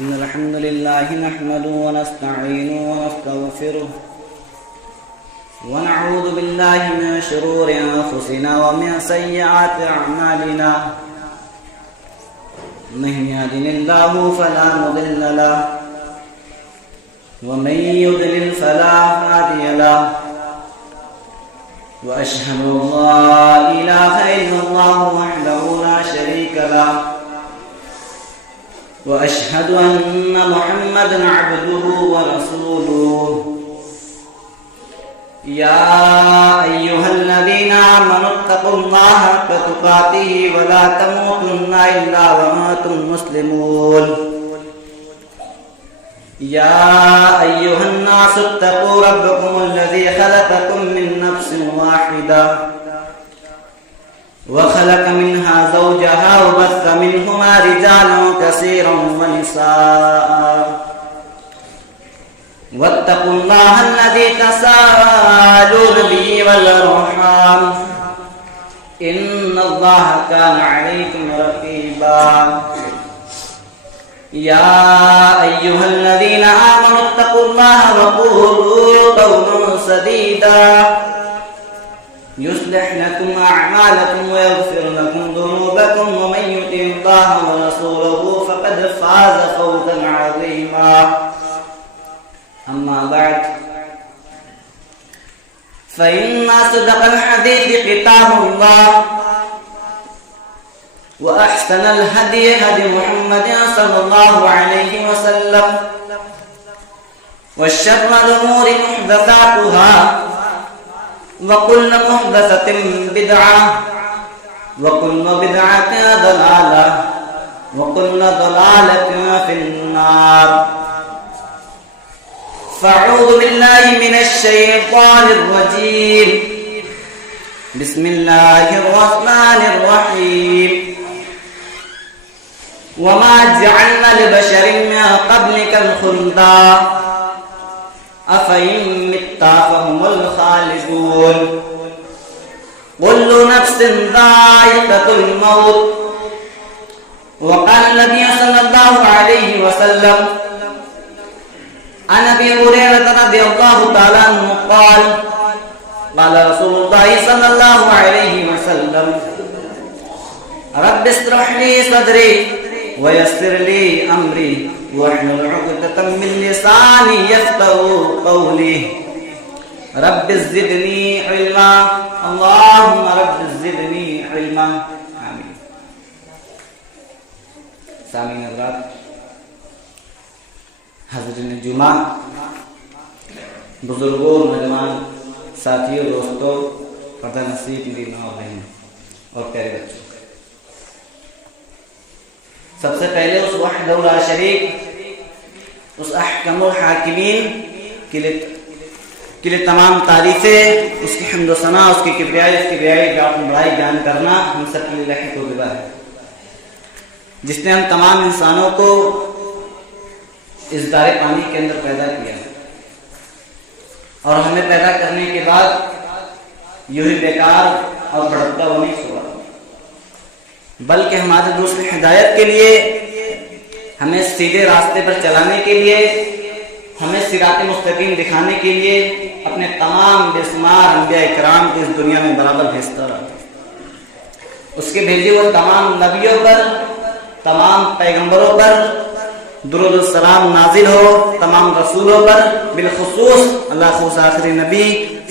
إن الحمد لله نحمده ونستعينه ونستغفره ونعوذ بالله من شرور أنفسنا ومن سيئات أعمالنا من يهده الله فلا مضل له ومن يضلل فلا هادي له وأشهد أن لا إله إلا الله وحده لا شريك له وأشهد أن محمدًا عبده ورسوله يا أيها الذين آمنوا اتقوا الله حق تقاته ولا تموتن إلا وأنتم مسلمون يا أيها الناس اتقوا ربكم الذي خلقكم من نفس واحدة وخلق منها زوجها وبث منهما رجالا كثيرا ونساء واتقوا الله الذي تساءلون به والأرحام إن الله كان عليكم رقيبا يا أيها الذين آمنوا اتقوا الله وقولوا قولا سديدا يصلح لكم أعمالكم ويغفر لكم ذنوبكم ومن يطع الله ورسوله فقد فاز فوزا عظيما أما بعد فإن أصدق الحديث كتاب الله وأحسن الهدي هدي محمد صلى الله عليه وسلم وشر الأمور محدثاتها وكل محدثة بدعة وكل بدعة ضلالة وكل ضلالة في النار فأعوذ بالله من الشيطان الرجيم بسم الله الرحمن الرحيم وما جعلنا لبشر من قبلك الخلد أفإن مت فهم الخالدون كل نفس ذائقة الموت وقال النبي صلى الله عليه وسلم عن أبي هريرة رضي الله تعالى عنه قال قال رسول الله صلى الله عليه وسلم رب اشرح لي صدري ويسر لي أمري واحلل عقدة من لساني يفقهوا قولي رب زدني علما اللهم رب زدني علما آمين. سامعین حضرات، حضرت جمعہ، بزرگوں، نوجوان ساتھیوں، دوستوں، پردہ نصیب میری ماں اور بہن اور پیارے بچوں، سب سے پہلے اس وحدہ لا شریک، اس احکم الحاکمین کے لیے تمام تعریفیں، اس کی حمد و ثنا، اس کی کبریائی، اس کی بڑائی بیان کرنا ہم سب کے لیے لائق و رضا ہے، جس نے ہم تمام انسانوں کو اس دار پانی کے اندر پیدا کیا اور ہمیں پیدا کرنے کے بعد یوں ہی بیکار اور بھڑکتا وہ نہیں چھوڑا، بلکہ ہمارے دوسری ہدایت کے لیے، ہمیں سیدھے راستے پر چلانے کے لیے، ہمیں صراط مستقیم دکھانے کے لیے اپنے تمام بے شمار انبیاء اکرام کو اس دنیا میں برابر بھیجتا رہا، اس کے بھیجے ہوئے تمام نبیوں پر، تمام پیغمبروں پر درود السلام نازل ہو، تمام رسولوں پر، بالخصوص اللہ خصوص آخری نبی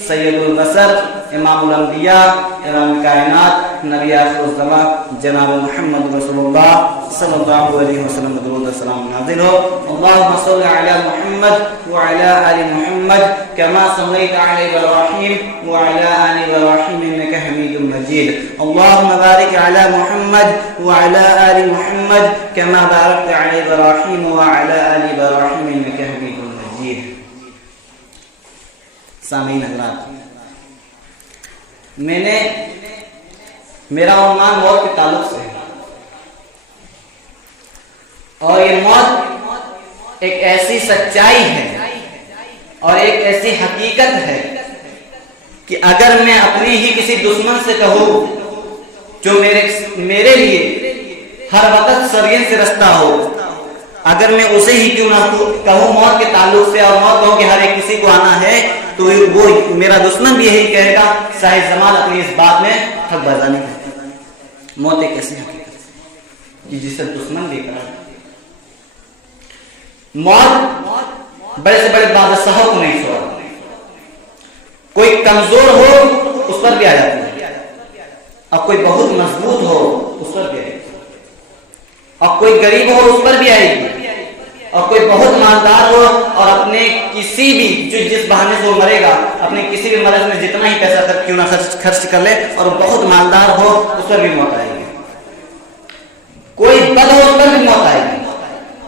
سید البشر امام الانبیاء امام کائنات نبی آخر الزمان جناب محمد رسول اللہ صلی اللہ علیہ وسلم درود السلام نازل ہو۔ اللهم صل علی محمد وعلى آل محمد كما صليت على إبراهيم وعلى آل إبراهيم إنك حميد مجيد۔ اللهم بارك على محمد وعلى آل محمد كما باركت على إبراهيم وعلى آل إبراهيم إنك حميد مجيد۔ سامعین حضرات، میرا عنوان موت کے تعلق سے ہے، اور یہ موت ایک ایسی سچائی ہے اور ایک ایسی حقیقت ہے کہ اگر میں اپنے ہی کسی دشمن سے کہوں جو میرے لیے ہر وقت سرین سے رستا ہو، اگر میں اسے ہی کیوں نہ کہوں موت کے تعلق سے، اور موت کہوں کہ ہر ایک کسی کو آنا ہے، تو وہ میرا دشمن بھی یہی کہے گا صاحب زمان اپنی اس بات میں حق بازی نہیں کرتا۔ موت ایک ایسی حقیقت ہے جسے دشمن بھی کرا۔ موت بڑے سے بڑے بادشاہوں کو نہیں چھوڑا، کوئی کمزور ہو اس پر بھی آ جاتی ہے، اور کوئی بہت مضبوط ہو اس پر بھی آئے گی، اور کوئی غریب ہو اس پر بھی آئے گی، اور کوئی بہت مالدار ہو اور اپنے کسی بھی جس بہانے سے وہ مرے گا، اپنے کسی بھی مرض میں جتنا ہی پیسہ کیوں نہ خرچ کر لے اور بہت مالدار ہو اس پر بھی موت آئے گی۔ کوئی بد ہو اس پر بھی موت آئے گی،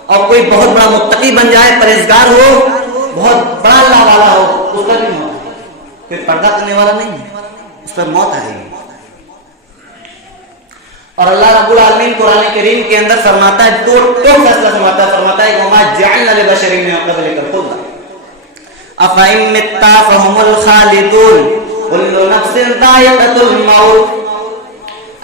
اور کوئی بہت بڑا متقی بن جائے، پرہیزگار ہو، بہت بڑا اللہ والا ہو، اس پر بھی موت آئے گی۔ کوئی پردہ کرنے والا نہیں ہے، اس پر موت آئے گی۔ اور اللہ رب العالمین قرآن کریم کے اندر فرماتا ہے، دو فیصلہ فرماتا ہے وَمَا جَعَلْنَا لِبَشَرٍ مِّن قَبْلِكَ الْخُلْدَ أَفَإِن مِّتَّ فَهُمُ الْخَالِدُونَ كُلُّ نَفْسٍ ذَائِقَةُ الْمَوْتِ۔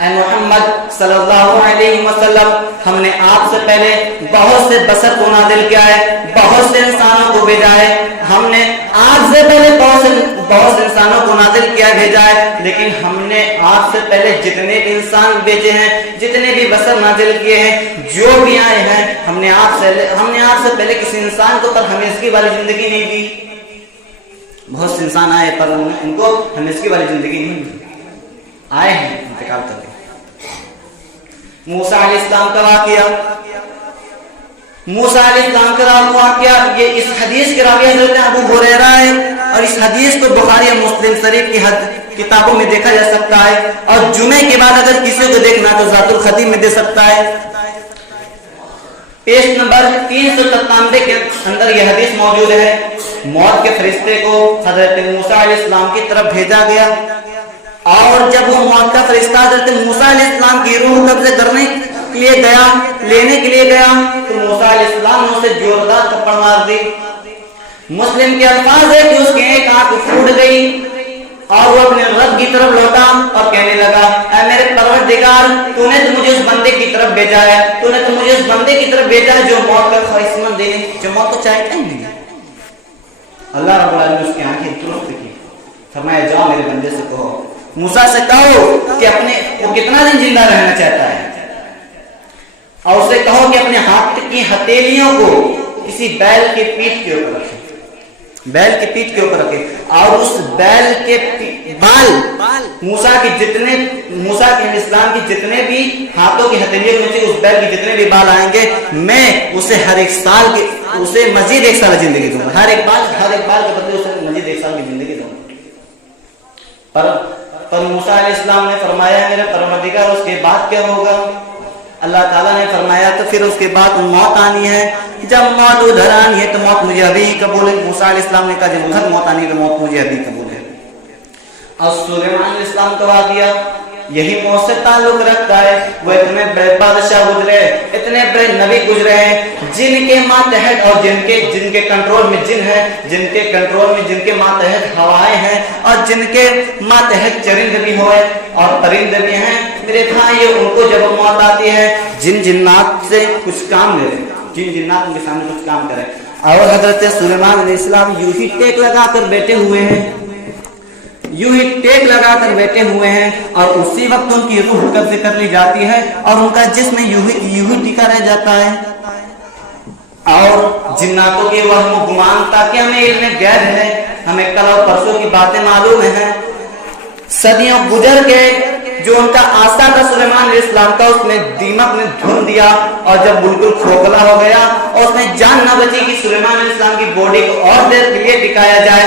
اے محمد صلی اللہ علیہ وسلم، ہم نے آپ سے پہلے بہت سے بشر کو نازل کیا ہے، بہت سے انسانوں کو بھیجا ہے، ہم نے آپ سے پہلے بہت سے انسانوں کو نازل کیا بھیجا ہے، لیکن ہم نے آپ سے پہلے جتنے بھی انسان بھیجے ہیں، جتنے بھی بشر نازل کیے ہیں، جو بھی آئے ہیں، ہم نے آپ سے پہلے کسی انسان کو پر ہمیں اس کی والی زندگی نہیں دی۔ بہت سے انسان آئے پر ان کو ہمیں اس کی والی زندگی نہیں دی، آئے ہیں انتقال کر کے۔ موسیٰ علیہ السلام کا واقعہ، موسیٰ علیہ السلام کا واقعہ، یہ اس حدیث کے راوی حضرت ابو ہریرہ ہے، اور اس حدیث کو بخاری اور مسلم شریف کی کتابوں میں دیکھا جا سکتا ہے، اور جمعے کے بعد اگر کسی کو دیکھنا تو ذات الخطیب میں دے سکتا ہے۔ پیج نمبر 397 کے اندر یہ حدیث موجود ہے۔ موت کے فرشتے کو حضرت موسیٰ علیہ السلام کی طرف بھیجا گیا، اور جب وہ موت کا فرشتہ حضرت موسیٰ علیہ السلام کی روح قبضے کرنے کے لیے گیا، لینے کے لیے گیا، تو موسیٰ علیہ السلام نے اسے زوردار تھپڑ مار دی۔ مسلم کے الفاظ ہے کہ اس کی ایک آنکھ پھوٹ گئی، اور وہ اپنے رب کی طرف لوٹا اور کہنے لگا، اے میرے پروردگار، تو نے تو مجھے اس بندے کی طرف بھیجا ہے، تو نے تو مجھے اس بندے کی طرف بھیجا ہے جو موت کا خواہشمند ہے، جو موت کو چاہتا ہی نہیں۔ اللہ رب العالمین نے اس کی آنکھیں درست کی، فرمایا جاؤ میرے بندے سے کہو، موسیٰ سے کہو کہ وہ کتنا دن زندہ رہنا چاہتا ہے، اور اسے کہو کہ اپنے ہاتھ کی ہتھیلیوں کو کسی بیل کی پیٹھ کے اوپر رکھے، بیل کی پیٹھ کے اوپر رکھے، اور اس بیل کے بال موسیٰ کے اسلام کی جتنے بھی ہاتھوں کی ہتھیلیوں کے نیچے اس بیل کی جتنے بھی بال آئیں گے، میں اسے ہر ایک سال کی اسے مزید 1 سال زندگی دوں گا، ہر ایک بال کے بدلے اسے مزید 1 سال کی زندگی دوں گا۔ پر موسیٰ علیہ السلام نے فرمایا، میرے پروردگار اس کے بعد کیا ہوگا؟ اللہ تعالیٰ نے فرمایا تو پھر اس کے بعد موت آنی ہے، جب موت ادھر آنی ہے تو موت مجھے ابھی قبول ہے۔ موسیٰ علیہ السلام نے کہا جب ادھر موت آنی ہے تو موت مجھے ابھی قبول ہے۔ اور سلیمان علیہ السلام کا واقعہ یہی موت سے تعلق رکھتا ہے۔ وہ اتنے بڑے بادشاہ گزرے، اتنے بڑے نبی گزرے ہیں، جن کے ماتحت اور جن کے کنٹرول میں جن ہے، جن کے کنٹرول میں جن کے ماتحت ہوائیں ہیں، اور جن کے ماتحت چرند بھی ہوئے اور پرند بھی ہیں۔ میرے بھائی، ان کو جب موت آتی ہے، جنات سے کچھ کام لے لیں، جنات ان کے سامنے کچھ کام کریں، اور حضرت سلیمان علیہ السلام یوں ہی ٹیک لگا کر بیٹھے ہوئے ہیں، یوں ہی ٹیک لگا کر بیٹھے ہوئے ہیں، اور اسی وقت ان کی روح قبض کر لی جاتی ہے، اور ان کا جسم یوں ہی ٹکا رہ جاتا ہے۔ اور جناتوں کے وہم و گمان، تاکہ ہمیں علم غیب ہے، ہمیں کل اور پرسوں کی باتیں معلوم ہیں، صدیوں گزر کے جو ان کا آسا تھا سلیمان علیہ السلام کا، اس نے دیمک نے دھن دیا، اور جب بالکل کھوکھلا ہو گیا اور اس نے جان نہ بچی کہ سلیمان علیہ السلام کی باڈی کو اور دیر کے لیے ٹکایا جائے،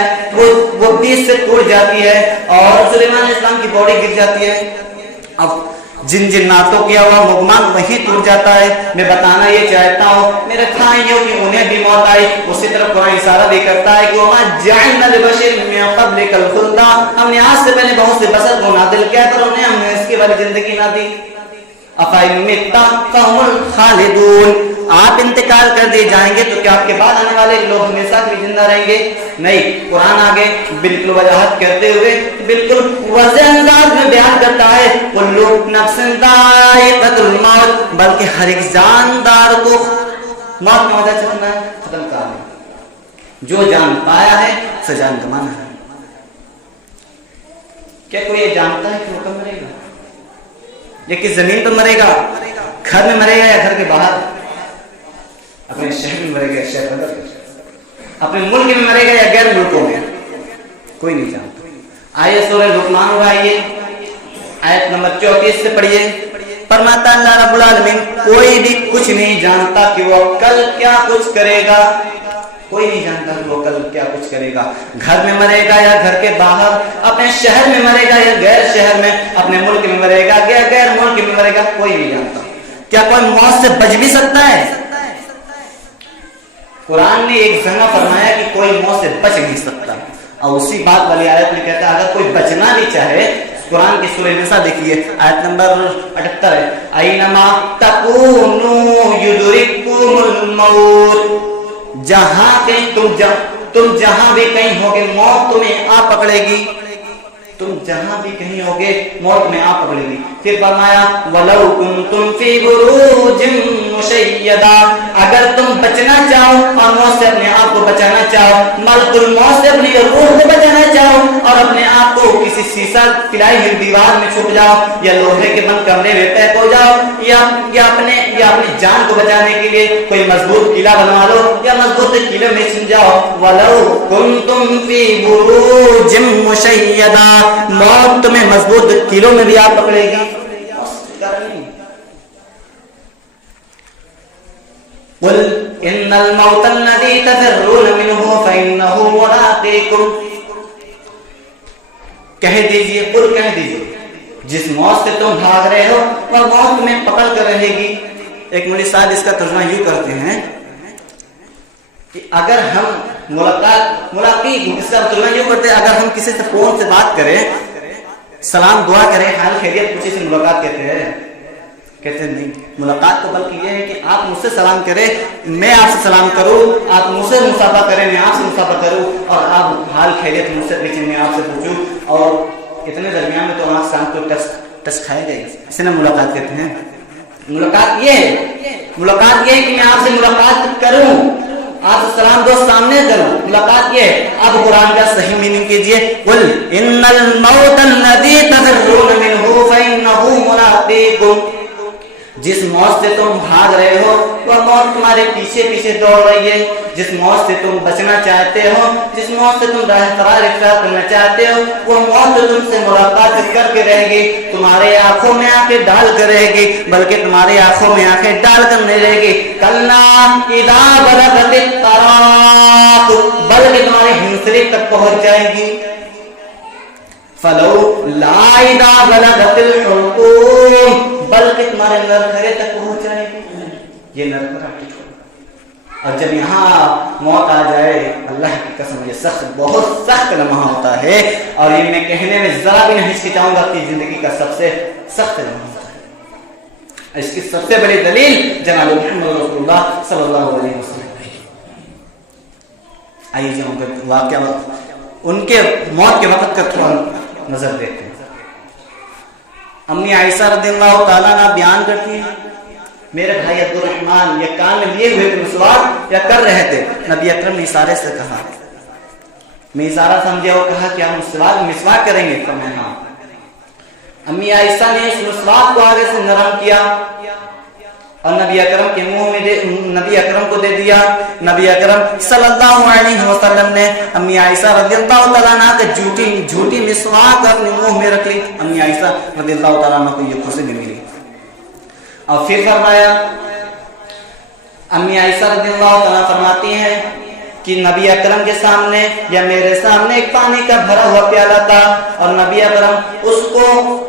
وہ بیچ سے ٹوٹ جاتی ہے اور سلیمان علیہ السلام کی باڈی گر جاتی ہے۔ اب جناتوں کی عوام مغمان وہی ٹوٹ جاتا ہے۔ میں بتانا یہ چاہتا ہوں میرے بھائیوں کہ انہیں بھی موت آئی، اسی طرف قرآن اشارہ بھی کرتا ہے کہ وَمَا جَعَلْنَا لِبَشَرٍ مِّن قَبْلِكَ الْخُلْدَ، ہم نے آج سے پہلے بہت سے بشر کو نازل کیا پر انہیں ہم نے اس کی والی زندگی نہ دی۔ أَفَإِن مِّتَّ فَهُمُ الْخَالِدُونَ، آپ انتقال کر دیے جائیں گے تو کیا آپ کے بعد آنے والے لوگ ہمیشہ کے لیے زندہ رہیں گے؟ نہیں، قرآن آگے بالکل وضاحت کرتے ہوئے بالکل واضح انداز میں بیان کرتا ہے کل نفس ذائقۃ الموت، بلکہ ہر ایک جاندار کو موت کا مزہ چکھنا ہے، ختم کرنا ہے۔ جو جان پایا ہے اسے جان گمانا ہے۔ کیا کوئی یہ جانتا ہے کہ وہ کب مرے گا؟ یا کس زمین پر مرے گا؟ گھر میں مرے گا یا گھر کے باہر؟ اپنے شہر میں مرے گا یا شہر بدل؟ اپنے ملک میں مرے گا یا غیر ملکوں میں؟ کوئی نہیں جانتا۔ آئیے سورہ لقمان اٹھائیے، آیت نمبر 34 سے پڑھیے۔ فرماتا اللہ رب العالمین کوئی بھی کچھ نہیں جانتا کہ وہ کل کیا کچھ کرے گا۔ کوئی نہیں جانتا کہ وہ کل کیا کچھ کرے گا، گھر میں مرے گا یا گھر کے باہر، اپنے شہر میں مرے گا یا غیر شہر میں، اپنے ملک میں مرے گا یا غیر ملک میں مرے گا، کوئی نہیں جانتا۔ کیا کوئی موت سے بچ بھی سکتا ہے؟ قرآن نے ایک جگہ فرمایا کہ کوئی موت سے بچ نہیں سکتا، اور اسی بات والی آیت میں کہتا ہے اگر کوئی بچنا بھی چاہے، قرآن کی سورہ نساء دیکھیے آیت نمبر 78 ہے، اینما تکونوا یدرککم الموت، جہاں کہیں تم جہاں بھی کہیں ہوگے موت تمہیں آ پکڑے گی، تم جہاں بھی کہیں ہوگے موت میں آ پکڑے گی۔ پھر فرمایا وَلَوْ كُنْتُمْ فِي بُرُوجٍ مُشَيَّدَةٍ، اگر تم بچنا چاہو اور موت سے اپنے آپ کو بچانا چاہو، ملک الموت سے اپنی روح کو بچانا چاہو اور اپنے آپ کو کسی شیشہ پلائی ہوئی دیوار میں چھپ جاؤ یا لوہے کے بند کمرے میں پیک ہو جاؤ یا اپنی جان کو بچانے کے لیے کوئی مضبوط قلعہ بنوا لو یا مضبوط قلعے میں چھپ جاؤ، وَلَوْ كُنْتُمْ فِي بُرُوجٍ مُشَيَّدَةٍ، موت تمہیں مضبوط قلعوں میں بھی آپ پکڑے گی۔ قل ان الموت الذي تفرون منه فانه ملاقيكم، کہہ دیجئے، قل کہہ دیجئے جس موت سے تم بھاگ رہے ہو وہ موت تمہیں پکڑ کر رہے گی۔ ایک مولوی صاحب اس کا ترجمہ یوں کرتے ہیں کہ اگر ہم ملاقات اس کا ترجمہ یوں کرتے ہیں اگر ہم کسی سے فون سے بات کریں، سلام دعا کریں، حال خیریت پوچھے سے ملاقات کہتے ہیں؟ کہتے ہیں نہیں، ملاقات تو بلکہ یہ ہے کہ آپ مجھ سے سلام کریں، میں آپ سے سلام کروں، آپ مجھ سے مصافحہ کریں، میں آپ سے مصافحہ کروں، اور آپ حال خیریت مجھ سے پوچھیں، میں آپ سے پوچھوں، اور اتنے درمیان میں تو آنکھ سے آنکھ کو ٹچ کھائے گئے، اسے نا ملاقات کہتے ہیں۔ ملاقات یہ ہے کہ میں آپ سے ملاقات کروں، آپ سے سلام دو سامنے کروں، ملاقات یہ ہے۔ اب قرآن کا صحیح میننگ کیجئے، قل ان الموت الذی تفرون منہ فانہ ملاقیکم، جس موت سے تم بھاگ رہے ہو وہ موت تمہارے پیچھے پیچھے دوڑ رہی ہے، جس موت سے تم بچنا چاہتے ہو، جس موت سے تم راہ فرار اختیار کرنا چاہتے ہو، وہ موت تم سے ملاقات کر کے رہے گی، تمہارے آنکھوں میں آنکھیں ڈال کر رہے گی، بلکہ تمہارے آنکھوں میں آنکھیں ڈال کر نہیں رہے گی، کلا اذا بلغت التراق، بلکہ تمہارے ہنسری تک پہنچ جائے گی، فلولا اذا بلغت الحلقوم، بلکہ تمہارے نرخرے تک پہنچ جائے گی، یہ نرخرا اور جب یہاں موت آ جائے، اللہ کی قسم یہ بہت سخت لمحہ ہوتا ہے، اور یہ میں کہنے میں ذرا بھی نہیں ہچکچاؤں گا کہ زندگی کا سب سے سخت لمحہ ہوتا ہے۔ اس کی سب سے بڑی دلیل جناب محمد رسول اللہ صلی اللہ علیہ وسلم۔ آئیے جو ان کے واقعہ ان کے موت کے وقت کا تھوڑا نظر دیتے ہیں۔ امی عائشہ رضی اللہ تعالیٰ عنہ بیان کرتی ہیں، میرے بھائی عبد الرحمن یہ کان میں لیے ہوئے تھے مسواک یا کر رہے تھے، نبی اکرم نے اشارے سے کہا، میں اشارہ سمجھے اور کہا کہ ہم مسواک کریں گے، فرمایا ہاں۔ امی عائشہ نے اس مسواک کو آگے سے نرم کیا اور نبی اکرم کے منہ میں نبی اکرم کو دے دیا۔ نبی اکرم صلی اللہ علیہ وسلم نے امی عائشہ رضی اللہ تعالیٰ عنہ کے جھوٹی مسواک اپنے منہ میں رکھ لی۔ امی عائشہ رضی اللہ تعالیٰ عنہ کو یہ خوشی بھی ملی، اور پھر فرمایا، امی عائشہ رضی اللہ تعالیٰ فرماتی ہیں کہ نبی اکرم کے سامنے یا میرے سامنے ایک پانی کا بھرا ہوا پیالہ تھا، اور نبی اکرم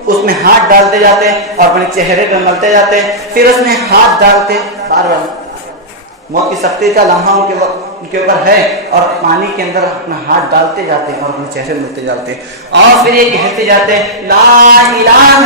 اس میں ہاتھ ڈالتے جاتے اور اپنے چہرے پہ ملتے جاتے، پھر اس میں ہاتھ ڈالتے، بار بار موت کی سختی کا لمحہ ان کے اوپر ہے، اور پانی کے اندر اپنا ہاتھ ڈالتے جاتے اور اپنے چہرے ملتے جاتے، اور پھر یہ کہتے جاتے لا الہ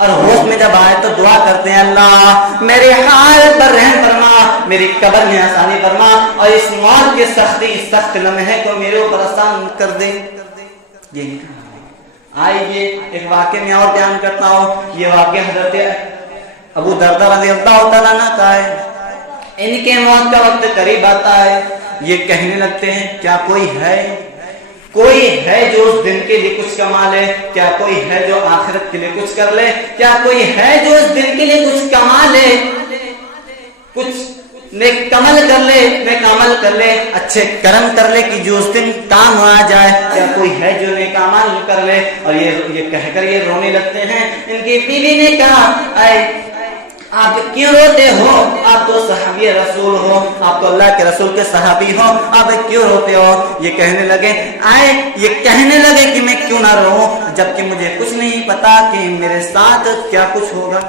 اور ہوش میں جب آئے تو دعا کرتے ہیں اللہ میرے حالت پر رحم فرما, میری قبر میں آسانی فرما, اور اس موت کی سخت لمحے کو میرے اوپر آسان کر دے. یہ آئیے ایک واقعے میں اور بیان کرتا ہوں. یہ واقعہ حضرت ابو دردہ رضی اللہ تعالیٰ عنہ کا ہے. ان کے موت کا وقت قریب آتا ہے. یہ کہنے لگتے ہیں کیا کوئی ہے جو اس دن کے لیے کچھ کما لے, کیا کوئی ہے جو آخرت کے لیے کچھ کر لے, کیا کوئی ہے جو اس دن کے لیے کچھ کما لے, کچھ نیک عمل کر لے, اچھے کرم کر لے کہ جو اس دن کام آ جائے. کیا کوئی ہے جو نیک عمل کر لے؟ اور یہ کہہ کر یہ رونے لگتے ہیں. ان کی بیوی نے کہا اے آپ کیوں روتے ہو, آپ تو صحابی رسول ہو, آپ تو اللہ کے رسول کے صحابی ہو, آپ کیوں روتے ہو؟ یہ کہنے لگے کہ میں کیوں نہ روؤں جبکہ مجھے کچھ نہیں پتا کہ میرے ساتھ کیا کچھ ہوگا,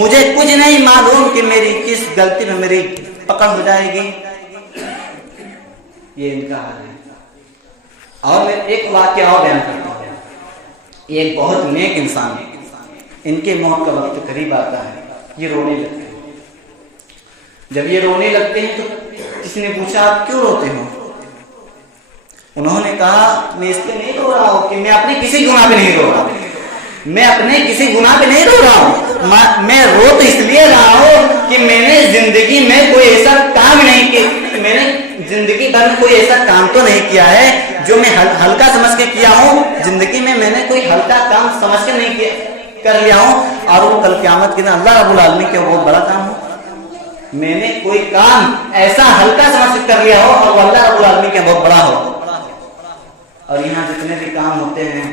مجھے کچھ نہیں معلوم کہ میری کس غلطی میں میری پکڑ ہو جائے گی. یہ ان کا حال ہے. اور میں ایک واقعہ اور بیان کرتا ہوں. یہ ایک بہت نیک انسان ہے. ان کے موت کا وقت قریب آتا ہے. یہ رونے لگتے ہیں. جب یہ رونے لگتے ہیں تو کسی نے پوچھا آپ کیوں روتے ہو؟ انہوں نے کہا میں اس لیے نہیں رو رہا ہوں کہ میں اپنے کسی گناہ پہ نہیں رو رہا ہوں, میں رو تو اس لیے رہا ہوں کہ میں نے زندگی میں کوئی ایسا کام نہیں کیا, میں نے زندگی بھر میں کوئی ایسا کام تو نہیں کیا ہے جو میں ہلکا سمجھ کے کیا ہوں. زندگی میں میں نے کوئی ہلکا کام سمجھ کے نہیں کیا کر لیا ہوں, اور وہ کل قیامت کے دن اللہ رب العالمین کے بہت بڑا کام ہو. میں نے کوئی کام ایسا ہلکا سمجھ کے کر لیا ہو اور وہ اللہ رب العالمین کے بہت بڑا ہو. اور یہاں جتنے بھی کام ہوتے ہیں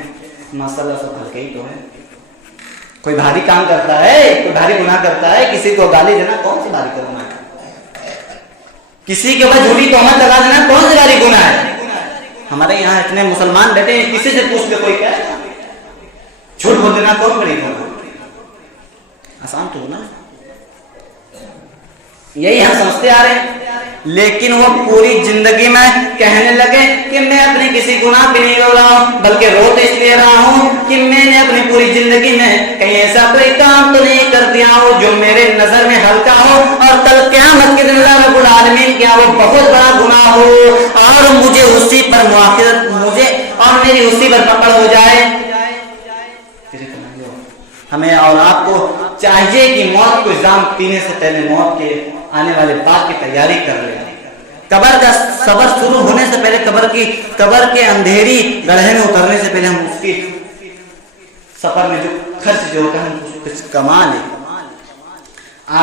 ماشاءاللہ سب ہلکے ہی تو ہے. کوئی بھاری کام کرتا ہے, کوئی بھاری گناہ کرتا ہے, کسی کو گالی دینا کون سی بھاری گناہ ہے؟ کسی کے اوپر جھوٹی تہمت لگا دینا کون سی بھاری گناہ ہے؟ ہمارے یہاں اتنے مسلمان بیٹھے ہیں, کسی سے پوچھ لے کوئی کیا جھوٹ بول دینا کون بڑی گناہ؟ آسان تو ہونا, یہی ہم سمجھتے آ رہے ہیں. لیکن وہ پوری زندگی میں کہنے لگے کہ میں اپنے کسی گناہ پہ نہیں رو رہا ہوں, بلکہ رو تو اس لیے رہا ہوں کہ میں نے اپنی پوری زندگی میں کہیں ایسا کوئی کام تو نہیں کر دیا ہو جو میرے نظر میں ہلکا ہو, اور کل قیامت کے دن اللہ رب العالمین کیا وہ بہت بڑا گناہ ہو, اور مجھے اسی پر مواخذت, مجھے اور میری اسی پر پکڑ ہو جائے. ہمیں اور آپ کو چاہیے کہ موت کو جام پینے سے پہلے, موت کے آنے والے بات کی تیاری کر لیں. قبر کا سفر شروع ہونے سے پہلے, قبر کے اندھیری گڑھے میں اترنے سے پہلے ہم اس کی سفر میں جو خرچ جو ہوتا ہے ہم کچھ کما لیں.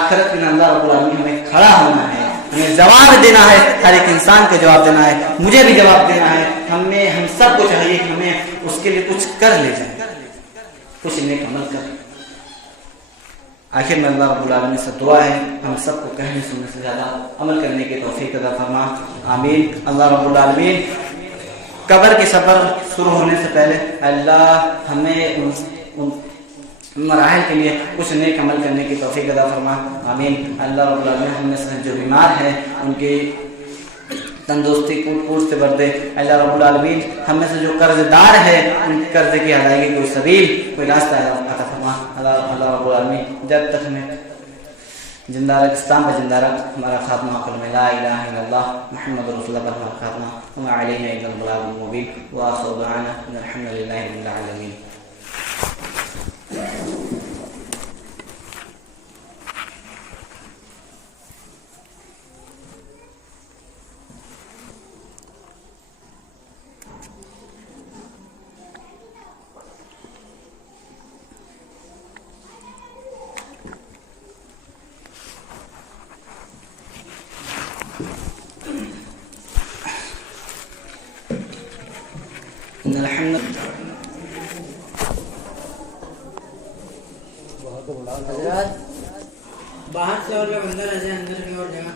آخرت میں اللہ رب العالمین ہمیں کھڑا ہونا ہے, ہمیں جواب دینا ہے. ہر ایک انسان کو جواب دینا ہے, مجھے بھی جواب دینا ہے. ہم سب کو چاہیے کہ ہمیں اس کے لیے کچھ کر لے جائیں, کچھ نیک عمل کر. آخر میں اللہ رب العالمین سے دعا ہے ہم سب کو کہنے سننے سے زیادہ عمل کرنے کی توفیق عطا فرما, آمین. اللہ رب العالمین قبر کے سفر شروع ہونے سے پہلے اللہ ہمیں ان مراحل کے لیے کچھ نیک عمل کرنے کی توفیق عطا فرما, آمین. اللہ رب العالمین ہم میں سے جو بیمار ہیں ان کی تندرستی پور سے بڑھ دے. اللہ رب العالمین ہم میں سے جو قرض دار ہے ان قرض کی ادائیگی کوئی سبیل, کوئی راستہ عطا فرما. اللہ رب العالمین جب تک ہمیں زندہ رکھ, اسلام پر زندہ رکھ, ہمارا خاتمہ کلمہ لا الہ الا اللہ محمد رسول اللہ پر خاتمہ, وما علینا الا البلاغ المبین, وآخر دعوانا ان الحمد للہ رب العالمین. حضرات باہر سے اور لوگ اندر آ جائیں, اندر کی اور جگہ